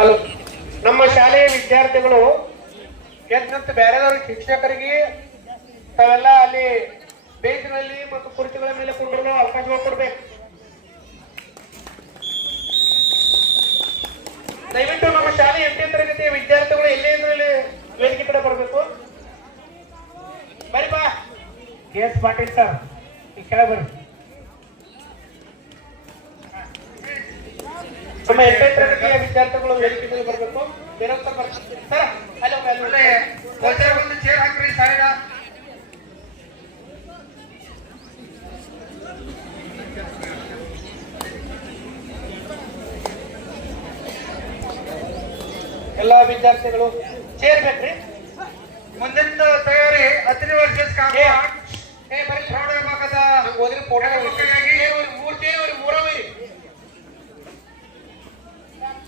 Hello, ನಮ್ಮ ಶಾಲೆಯ ವಿದ್ಯಾರ್ಥಿಗಳು ಎದ್ದಂತ ಬೇರೆದವ್ರ ಶಿಕ್ಷಕರಿಗೆ ತಾವೆಲ್ಲ ಅಲ್ಲಿ ಬೇಂಚ್ನಲ್ಲಿ ಮತ್ತು ಕುರ್ಚಿಗಳ ಮೇಲೆ ಕುಂಡ್ರಲು ಅವಕಾಶ ಕೊಡ್ಬೇಕು. ದಯವಿಟ್ಟು ನಮ್ಮ ಶಾಲೆ 8ನೇ ತರಗತಿಯ ವಿದ್ಯಾರ್ಥಿಗಳು ಎಲ್ಲೇ ಇದ್ರಲ್ಲಿ ವೇದಿಕೆ ಕಡೆ ಬರಬೇಕು. ಬರಿಪಾ ಎಸ್ ಪಾಟೀಲ್ ಸರ್, ಈ ಕೆಳ ಬರ್ರಿ. ನಮ್ಮ 8ನೇ ತರಗತಿಯ ವಿದ್ಯಾರ್ಥಿಗಳು ವೇದಿಕೆ ಮೇಲೆ ಬರಬೇಕು. ಬೇರೊಬ್ಬರು ಬರ್ತಾರೆ ಸರ್. ಅಲ್ಲೇ ಒಂದು ಚೇರ್ ಹಾಕ್ರಿ ಸಾರಿಡ. ಎಲ್ಲ ವಿದ್ಯಾರ್ಥಿಗಳು ಚೇರ್ ಬೇಕ್ರಿ. ಮುಂದಿನ ತಯಾರಿ 10ನೇ ವರ್ಷದ ಕಾಮ ಬರೀ ಫ್ರಾಡ್ ಆಗಬೇಕದ. ಓದಿನ ಫೋಟೋ ಮೂರು ಚೇರ್ ಮೂರವೇ